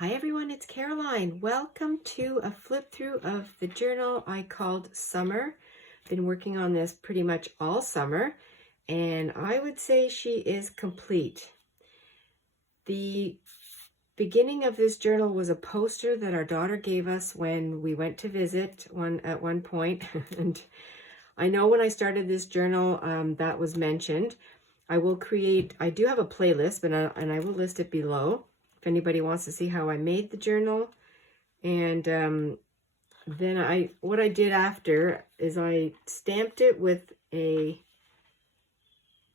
Hi everyone, it's Caroline. Welcome to a flip through of the journal I called Summer. Been working on this pretty much all summer, and I would say she is complete. The beginning of this journal was a poster that our daughter gave us when we went to visit at one point. And I know when I started this journal, that was mentioned. I do have a playlist, and I will list it below if anybody wants to see how I made the journal. And then what I did after is I stamped it with a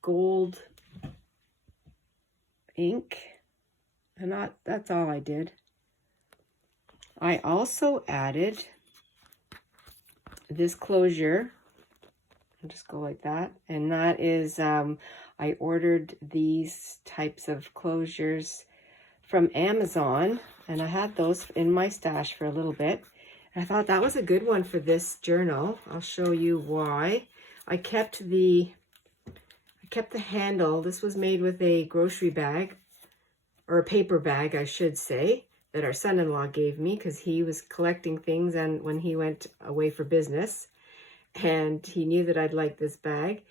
gold ink, and that's all I did. I also added this closure. I'll just go like that, and that is I ordered these types of closures from Amazon, and I had those in my stash for a little bit. And I thought that was a good one for this journal. I'll show you why. I kept the handle. This was made with a grocery bag, or a paper bag, I should say, that our son-in-law gave me because he was collecting things and when he went away for business, and he knew that I'd like this bag.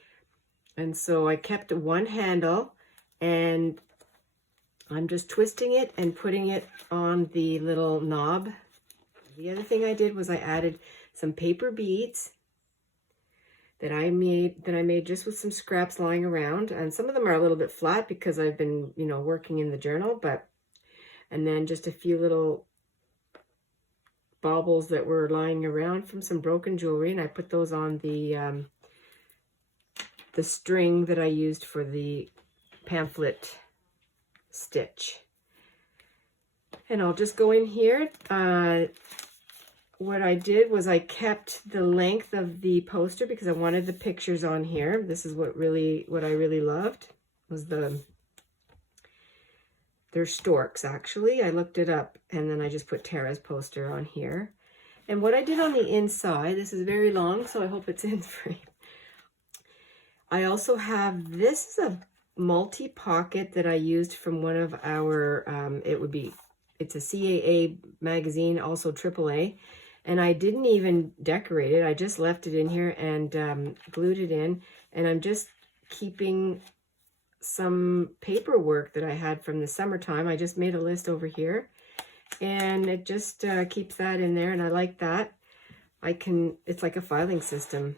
And so I kept one handle, and I'm just twisting it and putting it on the little knob. The other thing I did was I added some paper beads that I made just with some scraps lying around, and some of them are a little bit flat because I've been, working in the journal, and then just a few little baubles that were lying around from some broken jewelry, and I put those on the string that I used for the pamphlet stitch. And I'll just go in here. What I did was I kept the length of the poster because I wanted the pictures on here. This is what I really loved, was they're storks actually. I looked it up, and then I just put Tara's poster on here. And what I did on the inside, this is very long, so I hope it's in frame. I also have, this is a multi-pocket that I used from one of our, it's a CAA magazine, also AAA, and I didn't even decorate it. I just left it in here and glued it in, and I'm just keeping some paperwork that I had from the summertime. I just made a list over here, and it just keeps that in there, and I like that. It's like a filing system.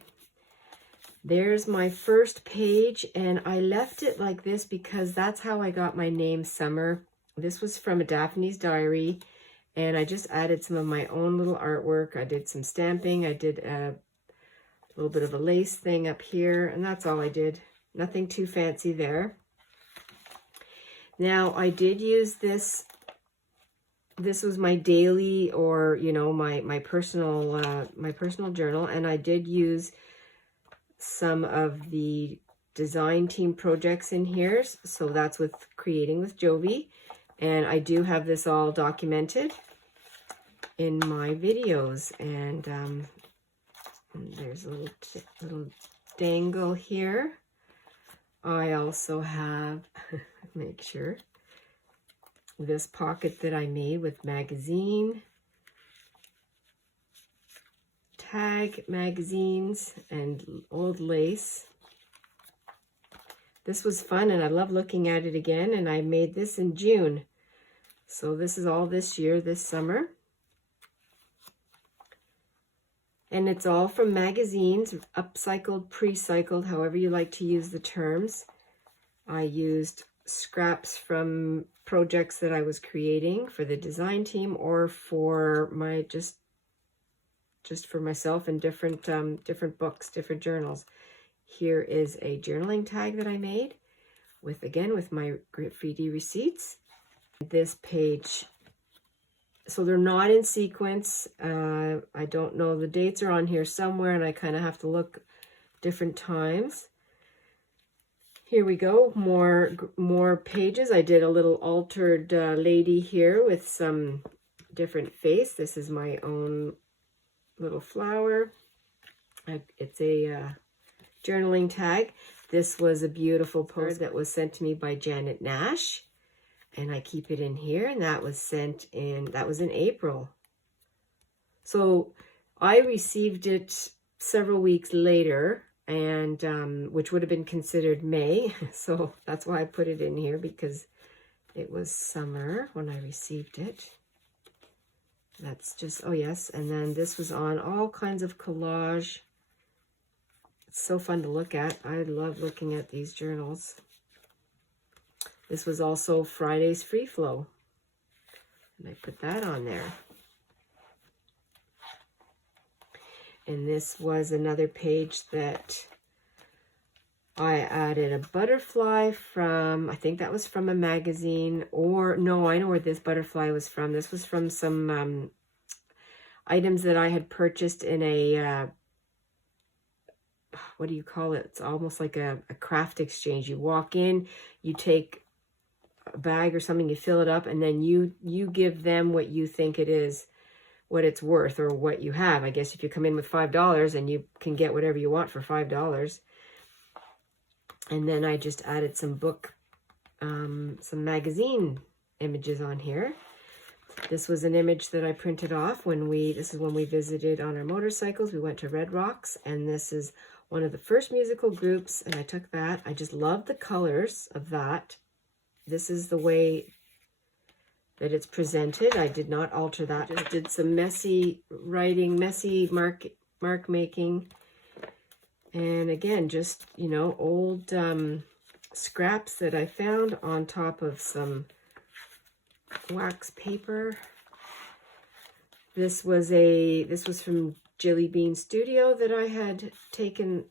There's my first page, and I left it like this because that's how I got my name, Summer. This was from a Daphne's Diary, and I just added some of my own little artwork. I did some stamping. I did a little bit of a lace thing up here, and that's all I did. Nothing too fancy there. Now, I did use this. This was my daily, or my personal journal, and I did use some of the design team projects in here. So that's with Creating with Jovi, and I do have this all documented in my videos. And there's a little dangle here. I also have make sure this pocket that I made with magazine, tag magazines, and old lace. This was fun, and I love looking at it again, and I made this in June. So this is all this year, this summer. And it's all from magazines, upcycled, pre-cycled, however you like to use the terms. I used scraps from projects that I was creating for the design team, or for my just for myself, in different books, different journals. Here is a journaling tag that I made with my graffiti receipts. This page, so they're not in sequence. I don't know, the dates are on here somewhere, and I kind of have to look different times. Here we go, more pages. I did a little altered lady here with some different face. This is my own little flower. It's a journaling tag. This was a beautiful post that was sent to me by Janet Nash, And I keep it in here, and that was sent in, that was in April. So I received it several weeks later, and which would have been considered May. So that's why I put it in here, because it was summer when I received it. That's just, oh yes, and then this was on all kinds of collage. It's so fun to look at. I love looking at these journals. This was also Friday's Free Flow, and I put that on there. And this was another page that I added a butterfly from, I think that was from a magazine, or no, I know where this butterfly was from. This was from some items that I had purchased in a, what do you call it? It's almost like a craft exchange. You walk in, you take a bag or something, you fill it up, and then you give them what you think it is, what it's worth, or what you have. I guess if you come in with $5, and you can get whatever you want for $5. And then I just added some some magazine images on here. This was an image that I printed off this is when we visited on our motorcycles. We went to Red Rocks, and this is one of the first musical groups, and I took that. I just love the colors of that. This is the way that it's presented. I did not alter that. Just did some messy writing, messy mark making. And again, just, you know, old scraps that I found on top of some wax paper. This was from Jilly Bean Studio that I had taken.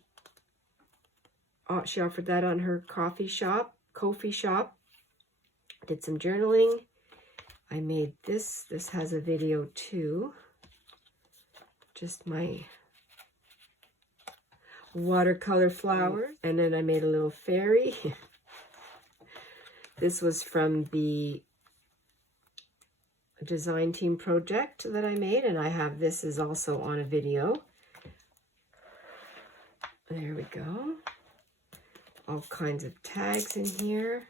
She offered that on her Ko-fi shop. Did some journaling. I made this. This has a video too. Just my watercolor flower, and then I made a little fairy. This was from the design team project that I made, and I have this is also on a video. There we go. All kinds of tags in here.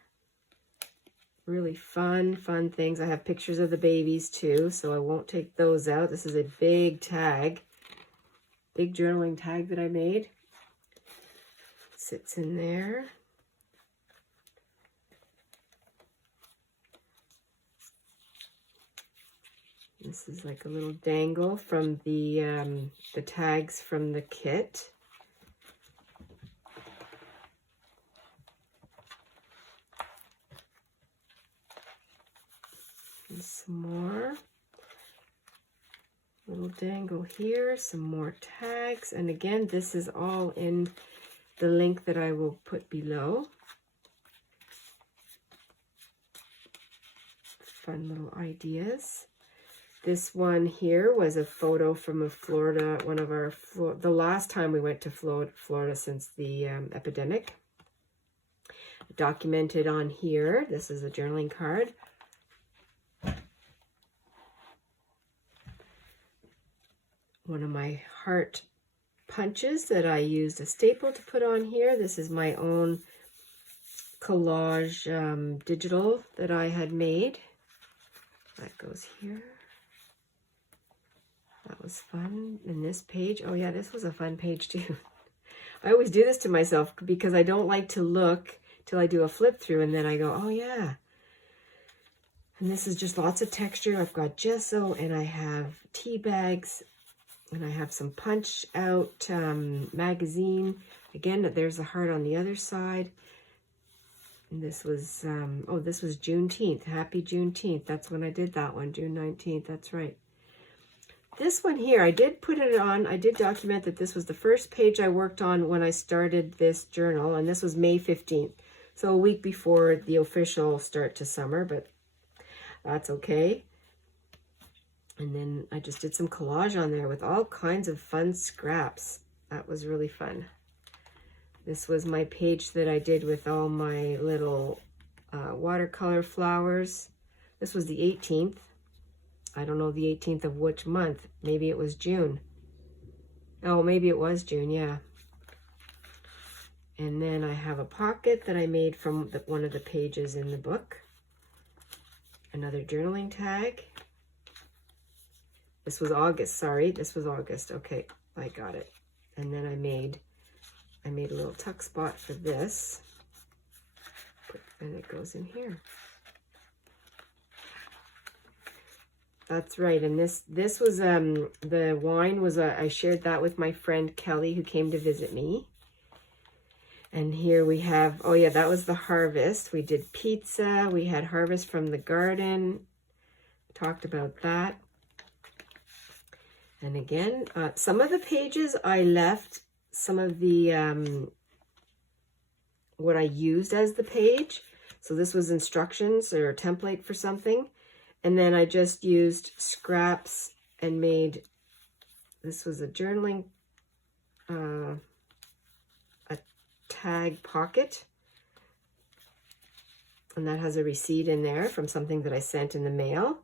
Really fun things. I have pictures of the babies too, so I won't take those out. This is a big tag, big journaling tag that I made. Sits in there. This is like a little dangle from the tags from the kit. And some more. Little dangle here, some more tags. And again, this is all in the link that I will put below. Fun little ideas. This one here was a photo from a Florida, the last time we went to Florida since the epidemic. Documented on here. This is a journaling card. One of my heart punches that I used a staple to put on here. This is my own collage digital that I had made. That goes here. That was fun. And this page, oh yeah, this was a fun page too. I always do this to myself because I don't like to look till I do a flip through, and then I go, oh yeah. And this is just lots of texture. I've got gesso, and I have tea bags, and I have some punch out magazine. Again, there's a heart on the other side. And this was, oh, this was Juneteenth. Happy Juneteenth. That's when I did that one, June 19th. That's right. This one here, I did put it on. I did document that this was the first page I worked on when I started this journal, and this was May 15th. So a week before the official start to summer, but that's okay. And then I just did some collage on there with all kinds of fun scraps. That was really fun. This was my page that I did with all my little watercolor flowers. This was the 18th. I don't know the 18th of which month. Maybe it was June. Oh, maybe it was June, yeah. And then I have a pocket that I made from one of the pages in the book. another journaling tag. This was August, sorry, this was August. Okay, I got it. And then I made a little tuck spot for this. And it goes in here. That's right. And this was the wine was I shared that with my friend Kelly, who came to visit me. And here we have, oh yeah, that was the harvest. We did pizza. We had harvest from the garden. Talked about that. And again, some of the pages I left some of the what I used as the page. So this was instructions or a template for something. And then I just used scraps and made, this was a journaling, a tag pocket. And that has a receipt in there from something that I sent in the mail.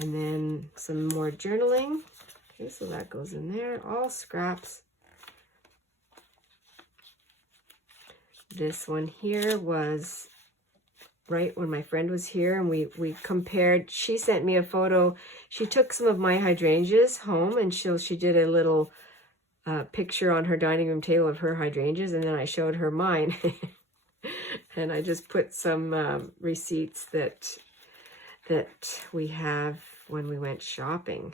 And then some more journaling. Okay, so that goes in there, all scraps. This one here was right when my friend was here, and we compared. She sent me a photo. She took some of my hydrangeas home, and she did a little picture on her dining room table of her hydrangeas, and then I showed her mine. And I just put some receipts that we have when we went shopping.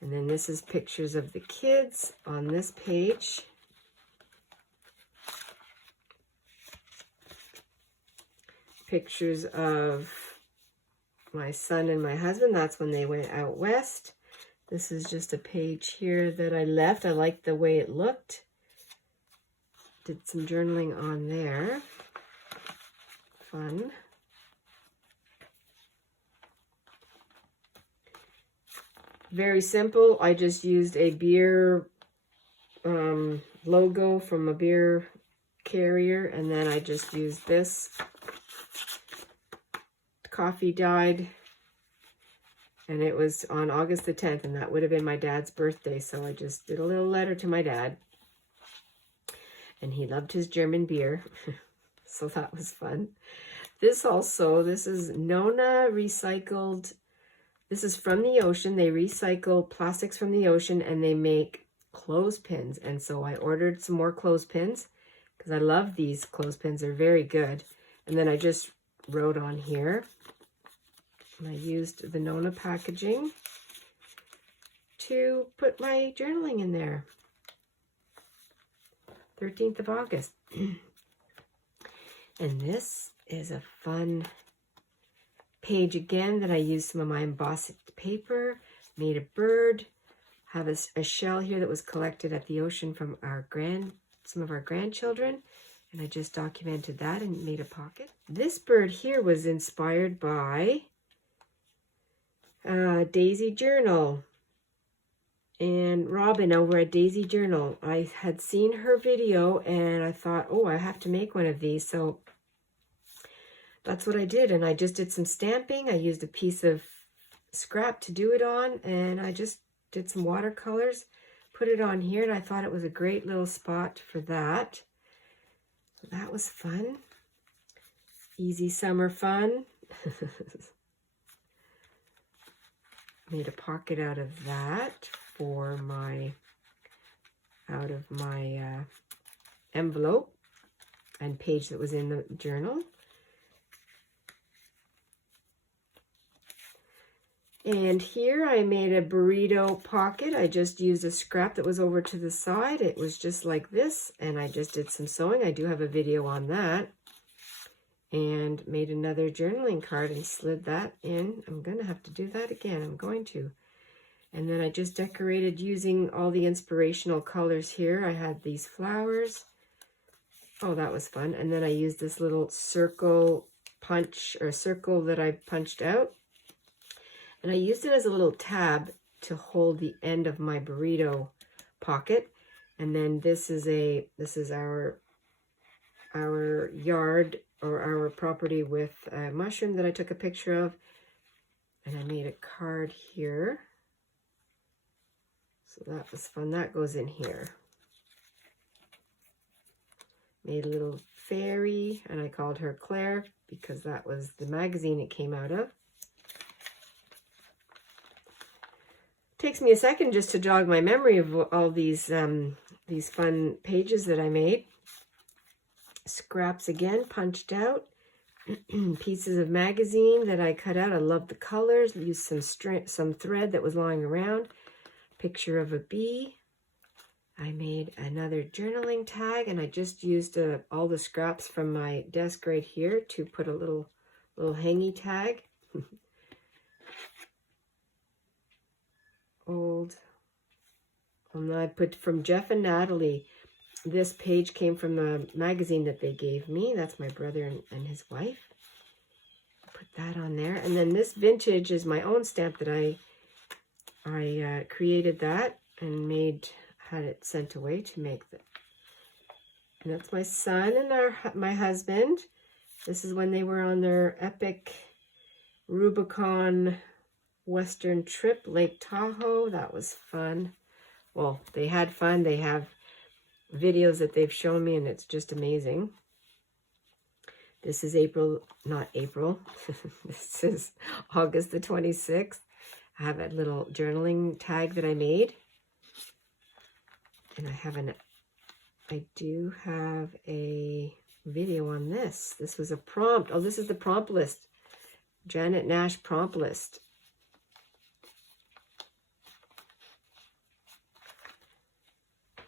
And then this is pictures of the kids on this page. Pictures of my son and my husband. That's when they went out west. This is just a page here that I left. I liked the way it looked. Did some journaling on there. Fun. Very simple. I just used a beer logo from a beer carrier, and then I just used this coffee dyed, and it was on August the 10th, and that would have been my dad's birthday, so I just did a little letter to my dad, and he loved his German beer. So that was fun. This is Nona recycled. This is from the ocean. They recycle plastics from the ocean and they make clothespins. And so I ordered some more clothespins because I love these clothespins. They're very good. And then I just wrote on here. And I used the Nona packaging to put my journaling in there. 13th of August. And this is a fun page again that I used some of my embossed paper, made a bird, have a shell here that was collected at the ocean from some of our grandchildren, and I just documented that and made a pocket. This bird here was inspired by Daisy Journal and Robin over at Daisy Journal. I had seen her video and I thought, oh, I have to make one of these. So that's what I did. And I just did some stamping. I used a piece of scrap to do it on. And I just did some watercolors, put it on here. And I thought it was a great little spot for that. So that was fun. Easy summer fun. Made a pocket out of that for my envelope and page that was in the journal. And here I made a burrito pocket. I just used a scrap that was over to the side. It was just like this, and I just did some sewing. I do have a video on that. And made another journaling card and slid that in. I'm going to have to do that again. I'm going to. And then I just decorated using all the inspirational colors here. I had these flowers. Oh, that was fun. And then I used this little circle punch, or circle that I punched out. And I used it as a little tab to hold the end of my burrito pocket. And then this is our yard, or our property, with a mushroom that I took a picture of. And I made a card here. So that was fun. That goes in here. Made a little fairy, and I called her Claire because that was the magazine it came out of. Takes me a second just to jog my memory of all these fun pages that I made. Scraps again, punched out. Pieces of magazine that I cut out. I love the colors. Used some thread that was lying around. Picture of a bee. I made another journaling tag, and I just used all the scraps from my desk right here to put a little hangy tag. Old. And I put from Jeff and Natalie. This page came from the magazine that they gave me. That's my brother and his wife. Put that on there. And then this vintage is my own stamp that I created that and had it sent away to make that. And that's my son and my husband. This is when they were on their epic Rubicon Western trip, Lake Tahoe. That was fun. Well, they had fun. They have videos that they've shown me, and it's just amazing. This is not April. This is August the 26th. I have a little journaling tag that I made. And I do have a video on this. This was a prompt. Oh, this is the prompt list. Janet Nash prompt list.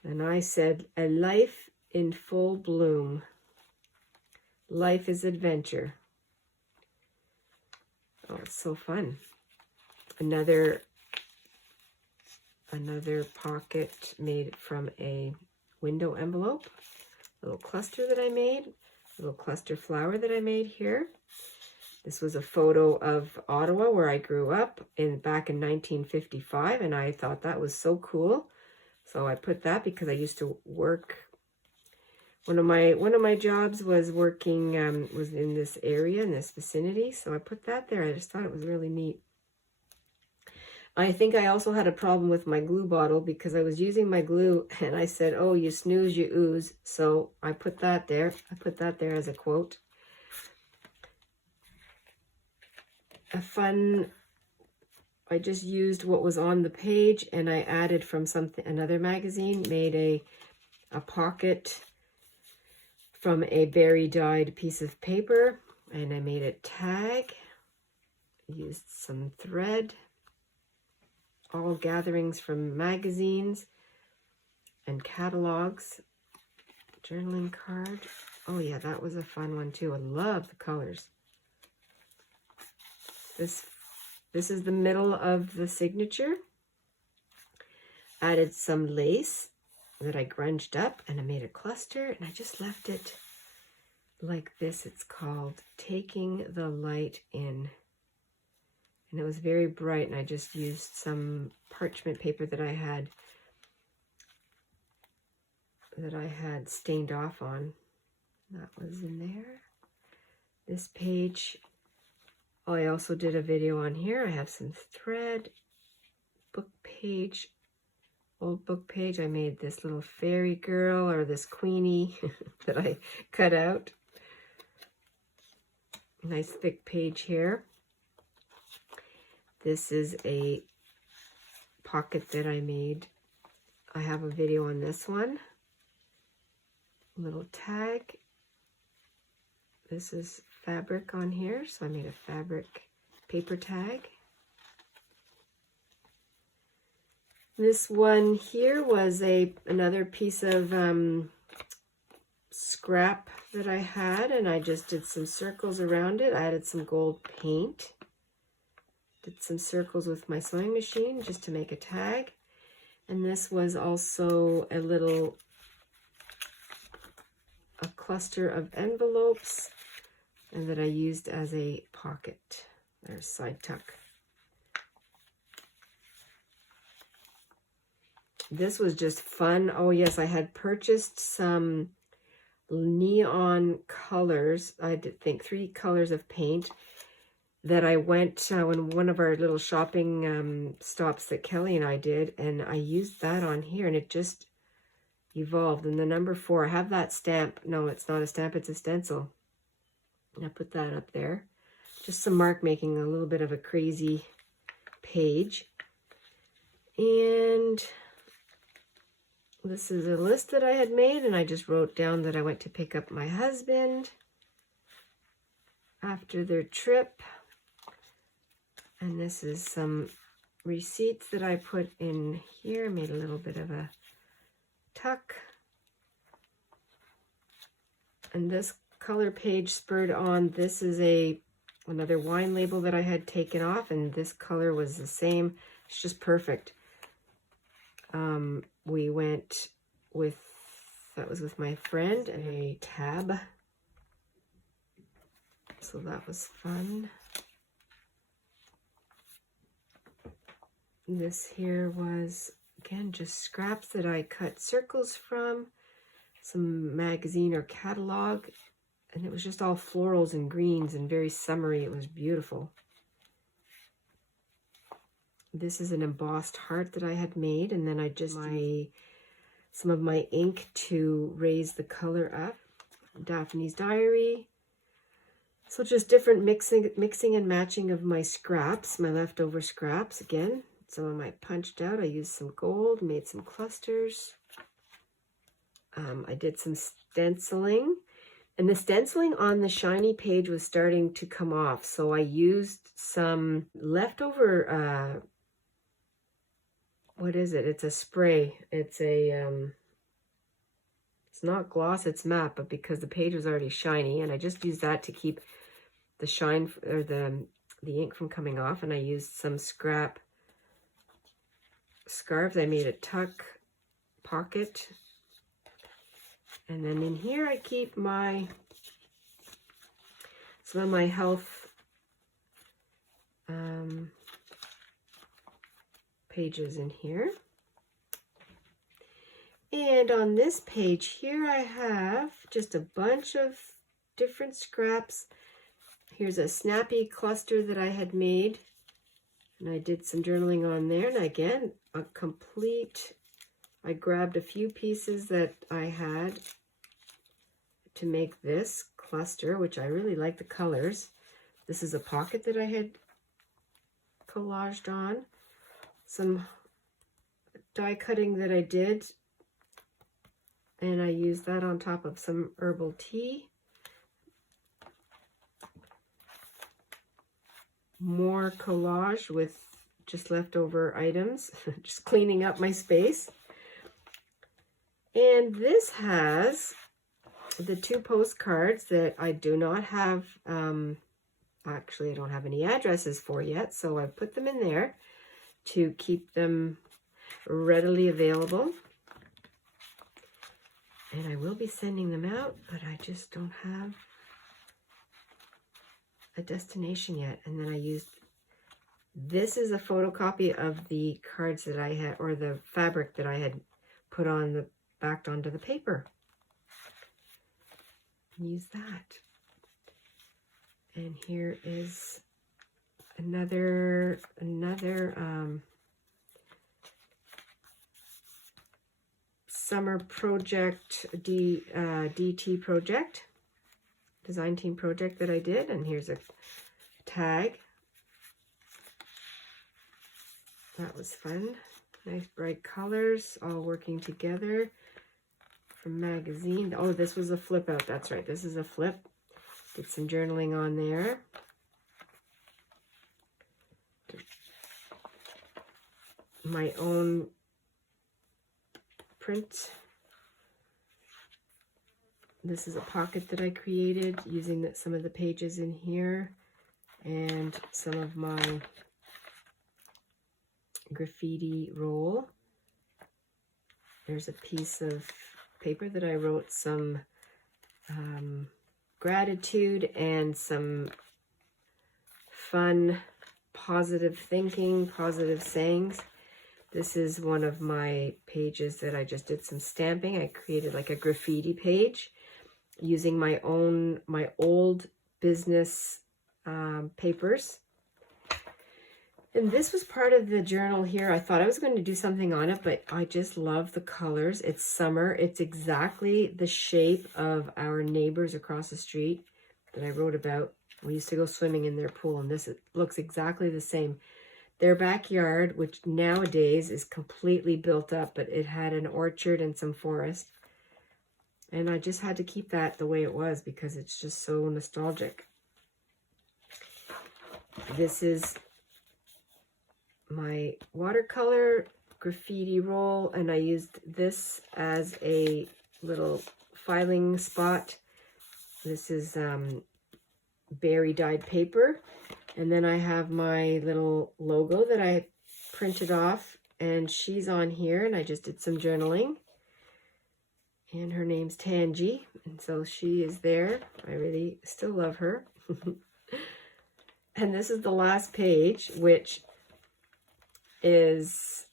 And I said, a life in full bloom. Life is adventure. Oh, it's so fun. Another pocket made from a window envelope. Little cluster that I made. Little cluster flower that I made here. This was a photo of Ottawa where I grew up back in 1955, and I thought that was so cool. So I put that because I used to work. One of my jobs was working was in this area, in this vicinity. So I put that there. I just thought it was really neat. I think I also had a problem with my glue bottle because I was using my glue and I said, "Oh, you snooze, you ooze." So I put that there. I put that there as a quote. I just used what was on the page and I added from another magazine, made a pocket from a berry dyed piece of paper, and I made a tag, used some thread, all gatherings from magazines and catalogs, journaling card. Oh yeah, that was a fun one too. I love the colors. This is the middle of the signature. Added some lace that I grunged up and I made a cluster and I just left it like this. It's called Taking the Light In. And it was very bright and I just used some parchment paper that I had stained off on. That was in there. This page, oh, I also did a video on here. I have some thread, book page, old book page. I made this little fairy girl or this queenie that I cut out. Nice thick page here. This is a pocket that I made. I have a video on this one. Little tag. This is fabric on here, so I made a fabric paper tag. This one here was another piece of scrap that I had, and I just did some circles around it. I added some gold paint. Did some circles with my sewing machine just to make a tag. And this was also a cluster of envelopes and that I used as a pocket. There's side tuck. This was just fun. Oh yes, I had purchased some neon colors. I did think 3 colors of paint that I went on one of our little shopping stops that Kelly and I did, and I used that on here, and it just, Evolved. And the number 4, I have that stamp. No, it's not a stamp, it's a stencil. I'll put that up there. Just some mark making, a little bit of a crazy page. And this is a list that I had made, and I just wrote down that I went to pick up my husband after their trip. And this is some receipts that I put in here. Made a little bit of a tuck. And this color page spurred on. This is another wine label that I had taken off, and this color was the same. It's just perfect. We went with, that was with my friend, a tab. So that was fun. This here was, again, just scraps that I cut circles from, some magazine or catalog, and it was just all florals and greens and very summery. It was beautiful. This is an embossed heart that I had made, and then I just used some of my ink to raise the color up. Daphne's Diary. So just different mixing and matching of my scraps, my leftover scraps. Again, some of my punched out. I used some gold, made some clusters. I did some stenciling, and the stenciling on the shiny page was starting to come off. So I used some leftover, what is it? It's a spray. It's a, it's not gloss, it's matte, but because the page was already shiny, and I just used that to keep the shine, or the ink from coming off. And I used some scrap scarves. I made a tuck pocket. And then in here I keep some of my health pages in here. And on this page here I have just a bunch of different scraps. Here's a snappy cluster that I had made, and I did some journaling on there. And again, I grabbed a few pieces that I had to make this cluster, which I really like the colors. This is a pocket that I had collaged on. Some die cutting that I did, and I used that on top of some herbal tea. More collage with just leftover items, just cleaning up my space. And this has the 2 postcards that I do not have, actually I don't have any addresses for yet, so I put them in there to keep them readily available. And I will be sending them out, but I just don't have a destination yet. And then I used, this is a photocopy of the cards that I had, or the fabric that I had put on backed onto the paper. Use that. And here is another summer project, DT project, design team project that I did. And here's a tag. That was fun. Nice bright colors all working together. From magazine. Oh, this was a flip out. That's right. This is a flip. Did some journaling on there. My own print. This is a pocket that I created using some of the pages in here and some of my graffiti roll. There's a piece of paper that I wrote some gratitude and some fun positive thinking, positive sayings. This is one of my pages that I just did some stamping. I created like a graffiti page using my old business papers. And this was part of the journal here. I thought I was going to do something on it, but I just love the colors. It's summer. It's exactly the shape of our neighbors across the street that I wrote about. We used to go swimming in their pool, and this looks exactly the same. Their backyard, which nowadays is completely built up, but it had an orchard and some forest. And I just had to keep that the way it was because it's just so nostalgic. This is my watercolor graffiti roll, and I used this as a little filing spot. This is berry dyed paper, and then I have my little logo that I printed off, and she's on here, and I just did some journaling, and her name's Tangi, and so she is there. I really still love her. And this is the last page, which is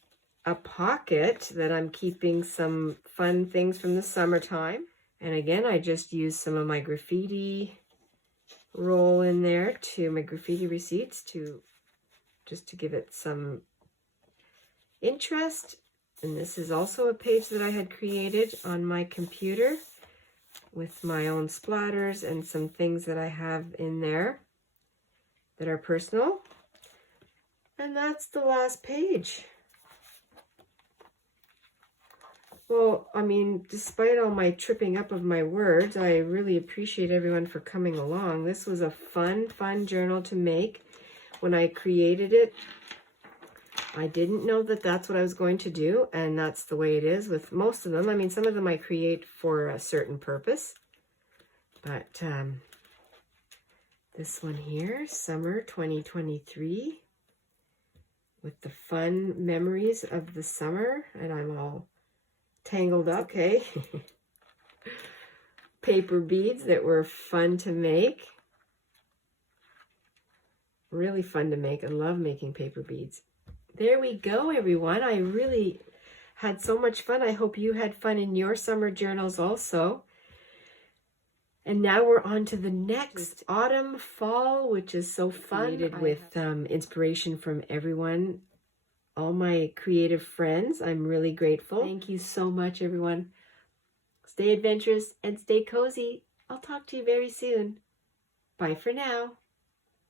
a pocket that I'm keeping some fun things from the summertime. And again, I just used some of my graffiti roll in there, to my graffiti receipts, to just to give it some interest. And this is also a page that I had created on my computer with my own splatters and some things that I have in there that are personal. And that's the last page. Well, I mean, despite all my tripping up of my words, I really appreciate everyone for coming along. This was a fun journal to make. When I created it, I didn't know that that's what I was going to do, and that's the way it is with most of them. I mean, some of them I create for a certain purpose, but this one here, Summer 2023, with the fun memories of the summer, and I'm all tangled up, okay? Paper beads that were fun to make. Really fun to make. I love making paper beads. There we go, everyone. I really had so much fun. I hope you had fun in your summer journals also. And now we're on to the next autumn, fall, which is so fun, with inspiration from everyone, all my creative friends. I'm really grateful. Thank you so much, everyone. Stay adventurous and stay cozy. I'll talk to you very soon. Bye for now.